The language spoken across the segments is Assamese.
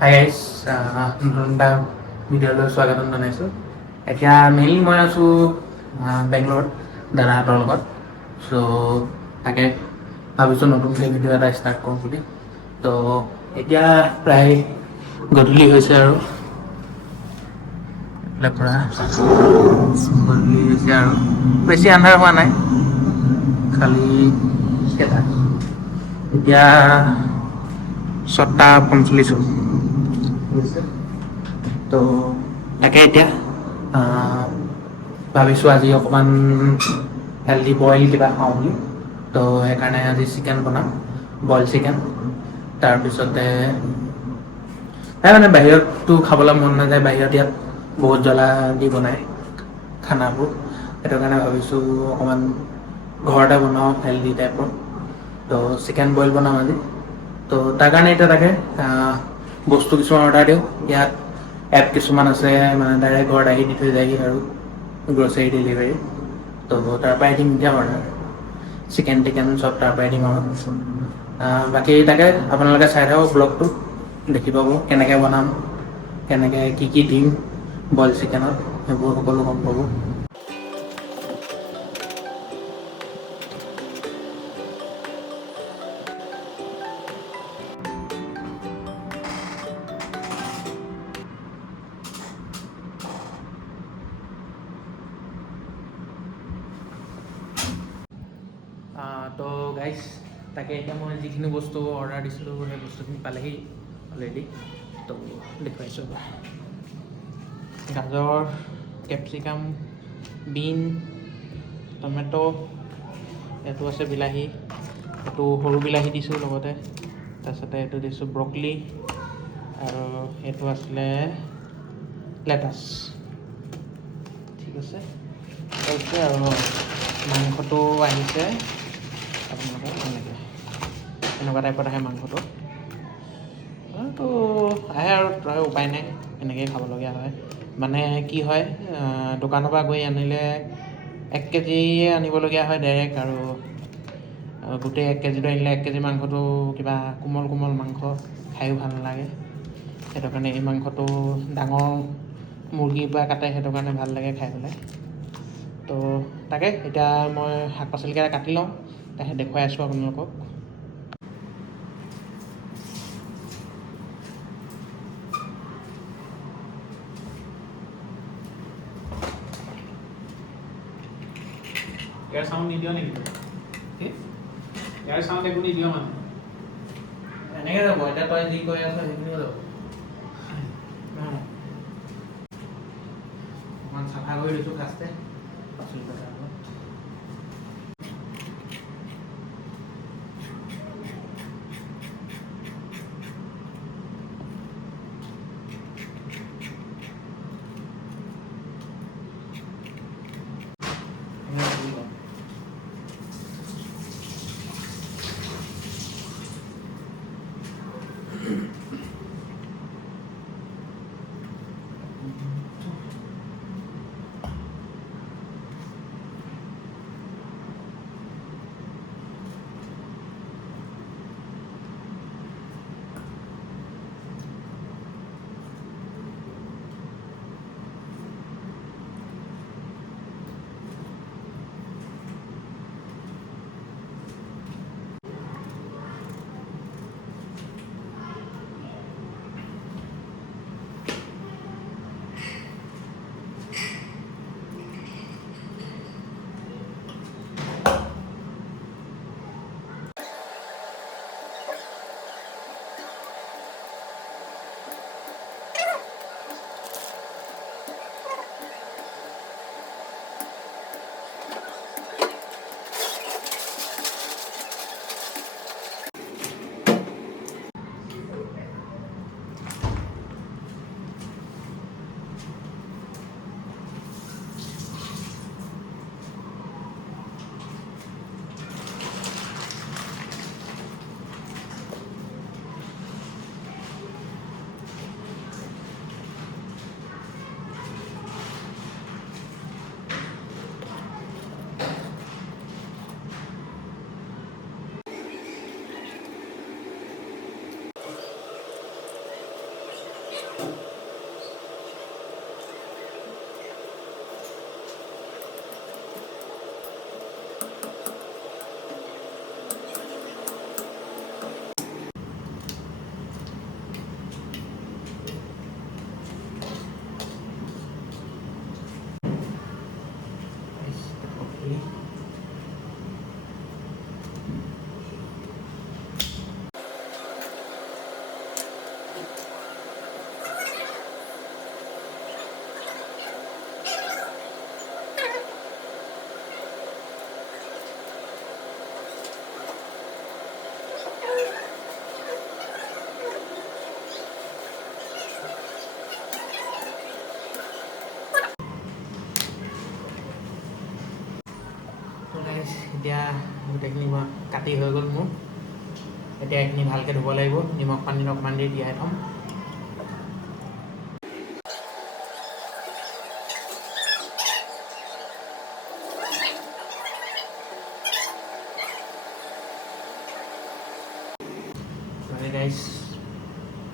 হাই গাইজ, নতুন এটা ভিডিঅ'লৈ স্বাগতম জনাইছোঁ। এতিয়া মেইনলি মই আছোঁ বেংগলোৰত দাদাহঁতৰ লগত। চ' তাকে ভাবিছোঁ নতুনকৈ ভিডিঅ' এটা ষ্টাৰ্ট কৰোঁ বুলি। ত' এতিয়া প্ৰায় গধূলি হৈছে আৰু পৰা গধূলি হৈছে আৰু বেছি আন্ধাৰ হোৱা নাই, খালি কেইটা এতিয়া 6:45 হ'ল। তো তাকে এতিয়া ভাবিছোঁ আজি অকণমান হেল্ডি বইল কিবা খাওঁ বুলি। তো সেইকাৰণে আজি চিকেন বনাম, বইল চিকেন। তাৰপিছতে মানে বাহিৰততো খাবলৈ মন নাযায়, বাহিৰত ইয়াত বহুত জ্বলা দি বনায় খানাবোৰ। সেইটো কাৰণে ভাবিছোঁ অকণমান ঘৰতে বনাওঁ হেল্ডি টাইপৰ। তো চিকেন বইল বনাম আজি। তো তাৰ কাৰণে এতিয়া তাকে বস্তু কিছুমান অৰ্ডাৰ দিওঁ। ইয়াত এপ কিছুমান আছে, মানে ডাইৰেক্ট ঘৰত আহি দি থৈ যায়হি আৰু গ্ৰ'চাৰী ডেলিভাৰী। তো তাৰ পৰাই দিম এতিয়া অৰ্ডাৰ, চিকেন টিকেন চব তাৰ পৰাই দিম আৰু বাকী তাকে আপোনালোকে চাই থাকক ব্লগটো, দেখি পাব কেনেকৈ বনাম, কেনেকৈ কি কি দিম বইল চিকেনত, সেইবোৰ সকলো গম পাব। তো গাইজ, তাকে এতিয়া মই যিখিনি বস্তু অৰ্ডাৰ দিছিলোঁ সেই বস্তুখিনি পালেহি অলৰেডি। তো দেখুৱাইছোঁ, গাজৰ, কেপচিকাম, বিন, টমেট', এইটো আছে বিলাহী, এইটো সৰু বিলাহী দিছোঁ লগতে। তাৰপিছতে এইটো দিছোঁ ব্ৰকলি, আৰু এইটো আছিলে লেটাছ। ঠিক আছে, তাৰপিছত আৰু মাংসটো আহিছে আপোনালোকৰ এনেকৈ, এনেকুৱা টাইপত আহে মাংসটো। তো আহে আৰু উপায় নাই, এনেকৈয়ে খাবলগীয়া হয়। মানে কি হয়, দোকানৰ পৰা গৈ আনিলে 1 কেজিয়ে আনিবলগীয়া হয় ডাইৰেক্ট, আৰু গোটেই 1 কেজিটো আনিলে 1 কেজি মাংসটো কিবা কোমল কোমল মাংস, খায়ো ভাল নালাগে। সেইটো কাৰণে এই মাংসটো ডাঙৰ মুৰ্গীৰ পৰা কাটে, সেইটো কাৰণে ভাল লাগে খাই পেলাই। তো তাকে এতিয়া মই শাক পাচলিকেইটা কাটি লওঁ, তাৰপিছত দেখুৱাই আছোঁ আপোনালোকক। ইয়াৰ চাউণ্ড নিদিয় নেকি? ইয়াৰ চাউণ্ড একো নিদিয় মানে এনেকৈ যাব। এতিয়া তই যি কৈ আছ সেইখিনিও যাব। অকণমান চাফা কৰি দিছোঁ ফাৰ্ষ্টে পাচলি কটাৰ আগত। এতিয়া গোটেইখিনি কাটি হৈ গ'ল মোৰ। এতিয়া এইখিনি ভালকৈ ধুব লাগিব, নিমখ পানীত অকণমান দেৰি তিয়াই থ'ম। গাইছ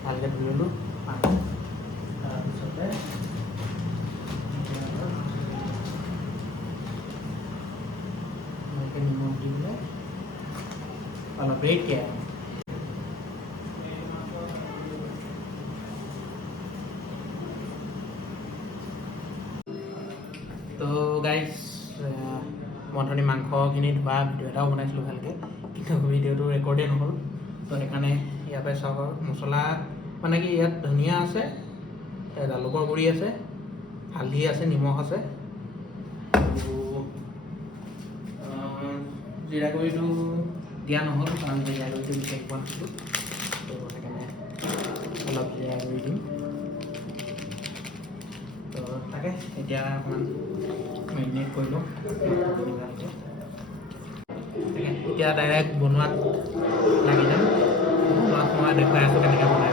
ভালকৈ ধুই ল'লোঁ পানী। তাৰপিছতে নিমখ দি পেলাই অলপ দেৰি তিয়াই থ'ম। তো গাইজ মই অথনি মাংসখিনি ধোৱা ভিডিঅ' এটাও বনাইছিলোঁ ভালকৈ, কিন্তু ভিডিঅ'টো ৰেকৰ্ডেই নহ'ল। তো সেইকাৰণে ইয়াৰ পৰাই চাওক আৰু মছলা মানে কি ইয়াত ধনিয়া আছে, জালুকৰ গুড়ি আছে, হালধি আছে, নিমখ আছে, আৰু জিৰা গুড়িটো দিয়া নহ'ল কাৰণ জিৰা গুড়িটো বিচাৰি পোৱা নাছিলোঁ। তো সেইকাৰণে অলপ জিৰা গুড়ি দিম। তো তাকে এতিয়া অকণমান মেৰিনেট কৰি লওঁ ভালকৈ। এতিয়া ডাইৰেক্ট বনোৱাত লাগি যাম। বনোৱাত মই দেখুৱাই আছোঁ কেনেকৈ বনাই।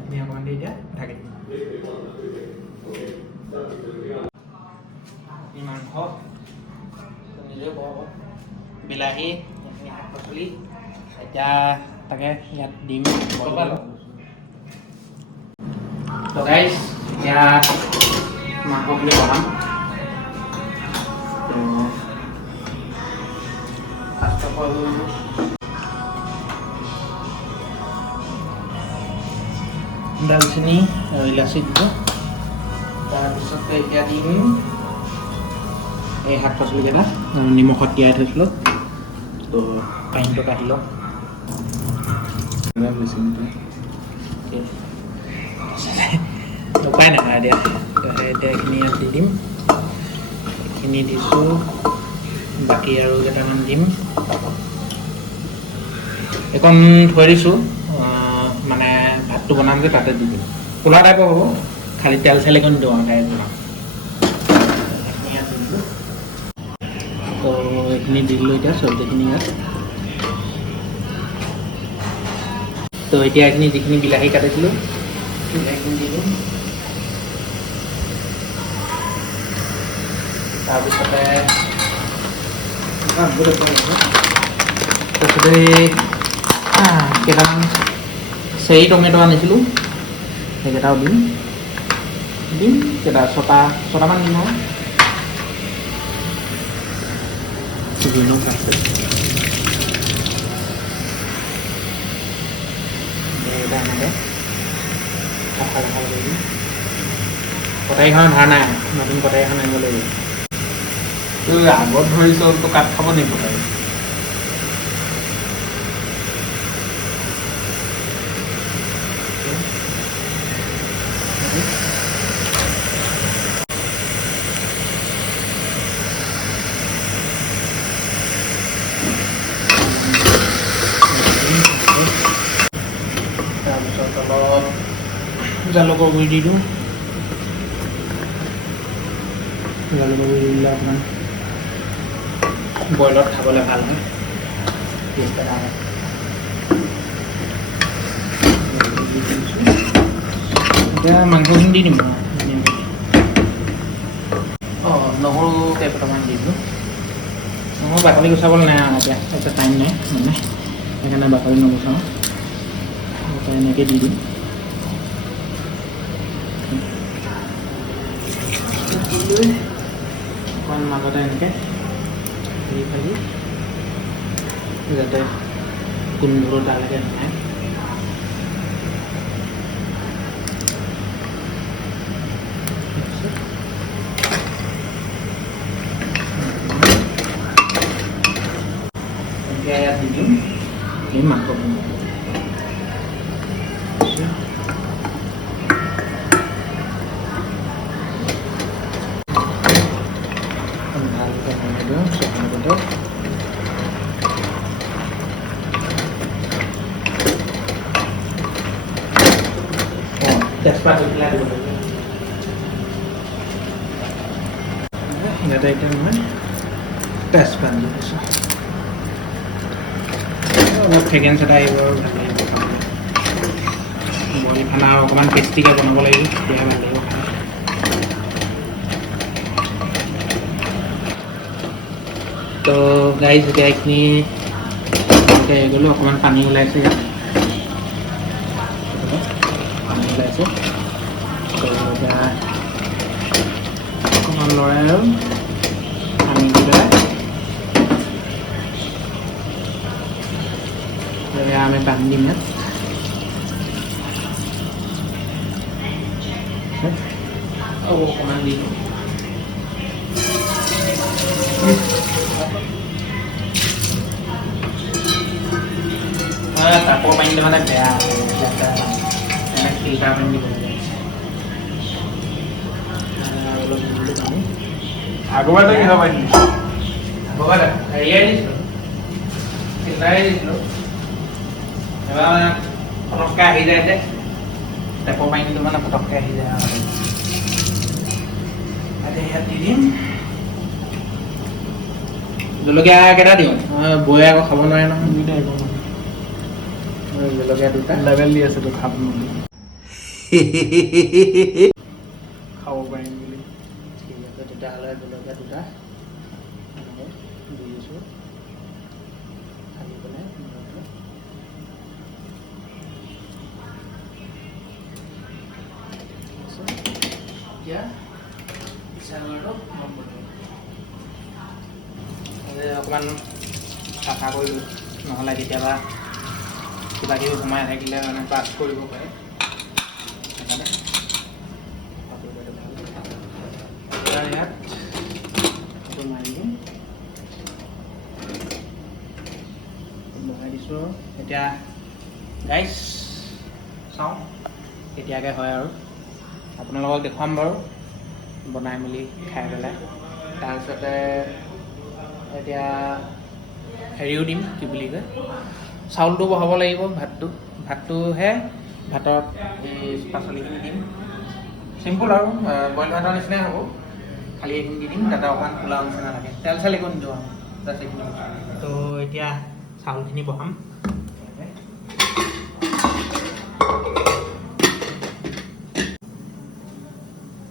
আমি অকণমান দেৰি এতিয়া ঢাকি দিম। মাংস নিজে বনাব, বিলাহী, শাক পাচলি, এতিয়া তাকে ইয়াত দিম। তো গাইজ এতিয়া মাংসখিনি বনাম। তো ফাৰ্ষ্ট অফ অল দালচেনি আৰু ইলাচি দিব। তাৰপিছতে এতিয়া দিম এই শাক পাচলিকেইটা নিমখত তিয়াই থৈছিলোঁ। তো পানীটো কাঢ়ি লওক। উপায় নাই এতিয়া এইখিনি ইয়াত দি দিম। এইখিনি দিছোঁ, বাকী আৰু কেইটামান দিম। এইকণ থৈ দিছোঁ, মানে ভাতটো বনাম যে তাতে দি দিম। পোলাও টাইপৰ হ'ব, খালি তেল চেল একণ দিওঁ আৰু ডাইৰেক্ট বনাম। এইখিনি ইয়াত দি দিলোঁ। তো এইখিনি দি দিলোঁ এতিয়া চব্জিখিনি ইয়াত। তো এতিয়া এইখিনি যিখিনি বিলাহী কাটিছিলোঁ বিলাহীখিনি দি দিম। তাৰপিছতে কেইটামান চেৰি টমেটো আনিছিলোঁ, সেইকেইটাও দিম ছটামান দিম আৰু এনেকৈ কটাৰীখনত ধাৰ নাই, নতুন কটাৰী এখন আনিব লাগিব। আগত ধৰিছ তো কাট খাব নেকি কটাৰী? তাৰপিছত অলপ জালুকৰ গুড়ি দি দিওঁ। জালুকৰ গুড়ি দিলে অকণমান বইলত খাবলৈ ভাল হয়, টেষ্ট এটা হয়। এতিয়া মাংসখিনি দি দিম। নহৰু কেইফোটামান দি দিলোঁ। নহৰু বাকলি গুচাবলৈ নাই আৰু এতিয়া টাইম নাই মানে, সেইকাৰণে বাকলি নুগুচাওঁ। এনেকৈ দি দিম। অকণ মাজতে এনেকৈ দি ফালি যাতে গোন্ধটো তালৈকে নাহে। এতিয়া ইয়াত দি দিম এই মাংসখিনি। ভালকৈ বনাই দিওঁ চব্জিটো। তেজপাত দি পেলাই দিব লাগিব। ইয়াতে এতিয়া মই তেজপাত দি দিছোঁ অলপ ফ্ৰেগ্ৰেঞ্চ এটা আহিব আৰু ভাল লাগিব খাবলৈ বইল খানা অকণমান টেষ্টিকৈ বনাব লাগিব তেতিয়াহে ভাল লাগিব খাই তো গাইজ এতিয়া এইখিনি ভালকৈ হেৰি গ'লোঁ অকণমান পানী ওলাইছে ইয়াত পানী ওলাইছে তো এতিয়া অকণমান লৰাই আৰু পানী দি পেলাই আমি পানী দিম ইয়াত অকণমান দি দিম তাপৰ পানীটো মানে বেয়া এনে ফিল্টাৰ পানী দিব লাগে অলপ দিলোঁ পানী আগৰবাৰতে কিহৰ পানী দিছোঁ আগৰবাৰ হেৰিয়াই দিছিলোঁ ফিল্টাৰে দিছিলোঁ এবাৰ মানে পটককৈ আহি যায় যে টেপৰ পানীটো মানে পটককৈ আহি যায় আৰু ইয়াত দি দিম জলকীয়া কেইটা দিওঁ বৌয়ে আকৌ খাব নোৱাৰে নহয় জলকীয়া দুটা লেভেল দি আছে তো খাব নোৱাৰি খাব পাৰিম বুলি ঠিক আছে তেতিয়াহ'লে জলকীয়া দুটা দি দিছোঁ খালি পেলাই এতিয়া অকণমান চাফা কৰিলোঁ নহ'লে কেতিয়াবা কিবা কিবি সোমাই থাকিলে মানে পাছ কৰিব পাৰে সেইকাৰণে ইয়াত মাৰি দিম বহাই দিছোঁ এতিয়া গাইজ চাওঁ কেতিয়াকৈ হয় আৰু আপোনালোকক দেখুৱাম বাৰু বনাই মেলি খাই পেলাই তাৰপিছতে এতিয়া হেৰিও দিম কি বুলি কয় চাউলটো বহাব লাগিব ভাতটোহে ভাতত এই পাচলিখিনি দিম চিম্পুল আৰু বইল ভাতৰ নিচিনাই হ'ব খালি এইখিনি দি দিম তাতে অকণমান পোলাও নিচিনা লাগে তেল চেল একো নিদিওঁ জাষ্ট এইখিনি তো এতিয়া চাউলখিনি বহাম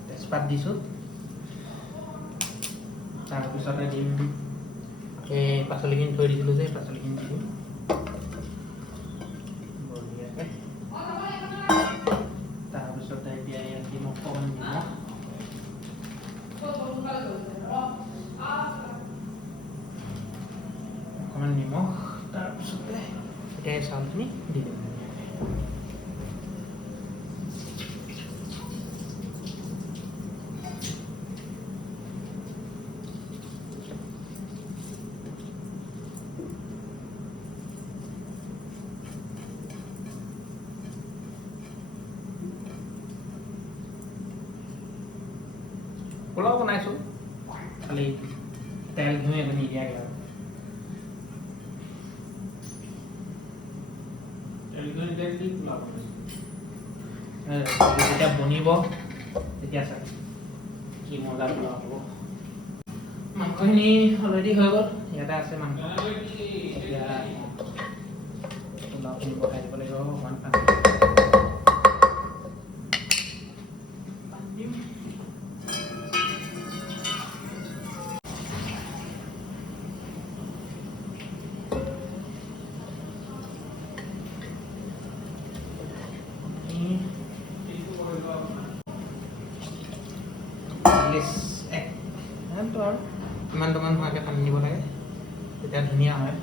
তেজপাত দিছোঁ তাৰপিছতে দিম এই পাচলিখিনি থৈ দিছিলোঁ যে পাচলিখিনি দি দিম বঢ়িয়াকৈ তাৰপিছতে এতিয়া ইয়াত দিম অকণমান নিমখ তাৰপিছতে এতিয়া এই চাউলখিনি দি দিম পোলাও বনাইছোঁ খালি তেল ঘিউ একো নিদিয়াকৈ আৰু যেতিয়া বনিব তেতিয়া চাই কি মজা পোলাও হ'ব মাংসখিনি অলৰেডি হৈ গ'ল ইয়াতে আছে মাংস এতিয়া পোলাওখিনি বহাই দিব লাগিব অকণমান পানী দিম ইমান হোৱাকৈ পানী দিব লাগে তেতিয়া ধুনীয়া হয়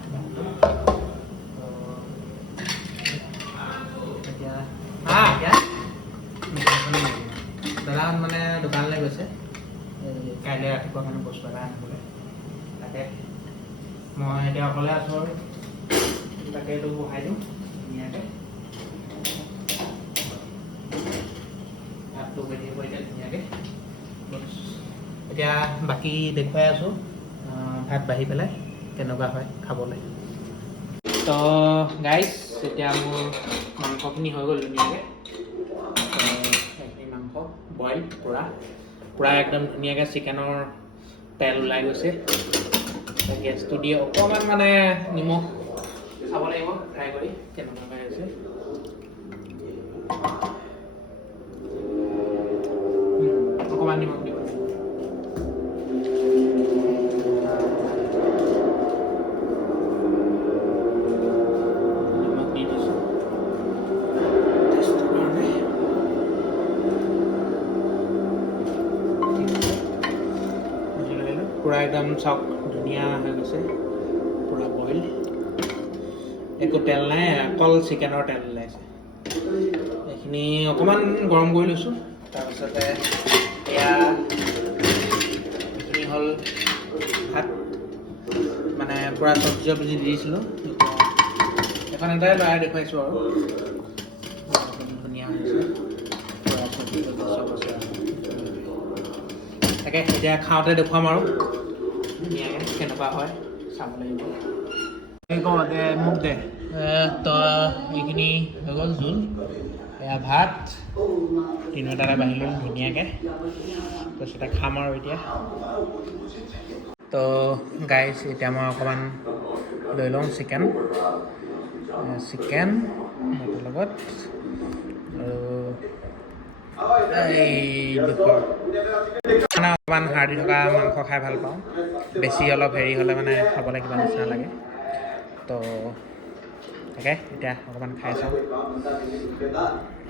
এতিয়া দাদাহঁত মানে দোকানলৈ গৈছে কাইলৈ ৰাতিপুৱা মানে বস্তু এটা আনিবলৈ তাকে মই এতিয়া অকলে আছোঁ আৰু তাকে এইটো বহাই দিওঁ ধুনীয়াকৈ ভাতটো হৈ থাকিব এতিয়া ধুনীয়াকৈ এতিয়া বাকী দেখুৱাই আছোঁ ভাত বাঢ়ি পেলাই কেনেকুৱা হয় খাবলৈ তো গাইজ এতিয়া মোৰ মাংসখিনি হৈ গ'ল ধুনীয়াকৈ এইখিনি মাংস বইল পূৰা একদম ধুনীয়াকৈ চিকেনৰ তেল ওলাই গৈছে গেছটো দিয়ে অকণমান মানে নিমখ চাব লাগিব ট্ৰাই কৰি কেনেকুৱা হৈ আছে অকণমান নিমখ দিব নিমখ দি দিছোঁ টেষ্টৰ কাৰণে পূৰা একদম চাওক ধুনীয়া হৈ গৈছে পূৰা বইল একো তেল নাই অকল চিকেনৰ তেল ওলাইছে এইখিনি অকণমান গৰম কৰি লৈছোঁ তাৰপিছতে এয়া এইখিনি হ'ল ভাত মানে পূৰা চব্জি চব্জি দি দিছিলোঁ এখন এটাই লৰাই দেখুৱাইছোঁ আৰু ধুনীয়া হৈছে পূৰা চব্জি চব্জি চব আছে তাকে এতিয়া খাওঁতে দেখুৱাম আৰু ধুনীয়াকৈ কেনেকুৱা হয় চাব লাগিব মোক দে তো এইখিনি হৈ গ'ল জোল এয়া ভাত তিনিওটাতে বাঢ়ি ল'লোঁ ধুনীয়াকৈ তাৰপিছতে খাম আৰু এতিয়া তো গাইজ এতিয়া মই অকণমান লৈ লওঁ চিকেন ভাতৰ লগত আৰু এই দুখৰ মানে অকণমান হাৰ্ডি থকা মাংস খাই ভাল পাওঁ বেছি অলপ হেৰি হ'লে মানে খাবলৈ কিবা নিচিনা লাগে তো তাকে এতিয়া অকণমান খাই চাওঁ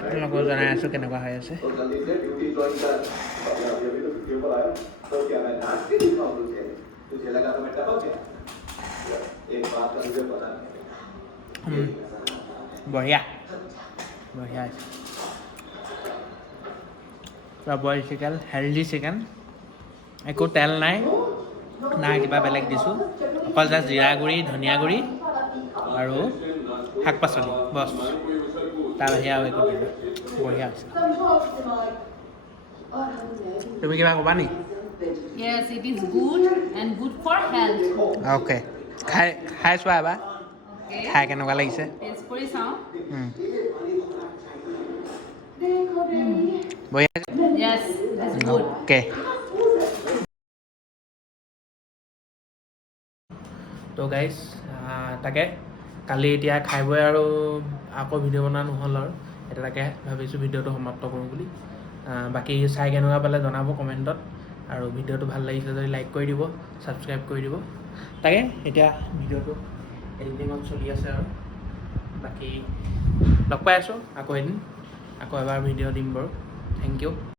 আপোনালোকক জনাই আছোঁ কেনেকুৱা হৈ আছে বঢ়িয়া বঢ়িয়া হৈছে পূৰা বইল চিকেন হেল্ডি চিকেন একো তেল নাই না কিবা বেলেগ দিছোঁ অকল জাষ্ট জিৰা গুড়ি ধনিয়া গুড়ি আৰু শাক পাচলি বছ তাৰ বাহিৰে আৰু একো দিয়া নাই বঢ়িয়া হৈছে তুমি কিবা ক'বা নেকি Yes, it is good and good for health. Okay খাই চোৱা এবাৰ Okay. খাই কেনেকুৱা লাগিছে Taste কৰি চাওঁ. বঢ়িয়া Yes, it is good. Okay তো গাইজ তাকে কালি এতিয়া খাই বৈ আৰু আকৌ ভিডিঅ' বনোৱা নহ'ল আৰু এতিয়া তাকে ভাবিছোঁ ভিডিঅ'টো সমাপ্ত কৰোঁ বুলি বাকী চাই কেনেকুৱা পালে জনাব কমেণ্টত আৰু ভিডিঅ'টো ভাল লাগিছে যদি লাইক কৰি দিব ছাবস্ক্ৰাইব কৰি দিব তাকে এতিয়া ভিডিঅ'টো এডিটিঙত চলি আছে আৰু বাকী লগ পাই আছোঁ আকৌ এদিন আকৌ এবাৰ ভিডিঅ' দিম বাৰু থেংক ইউ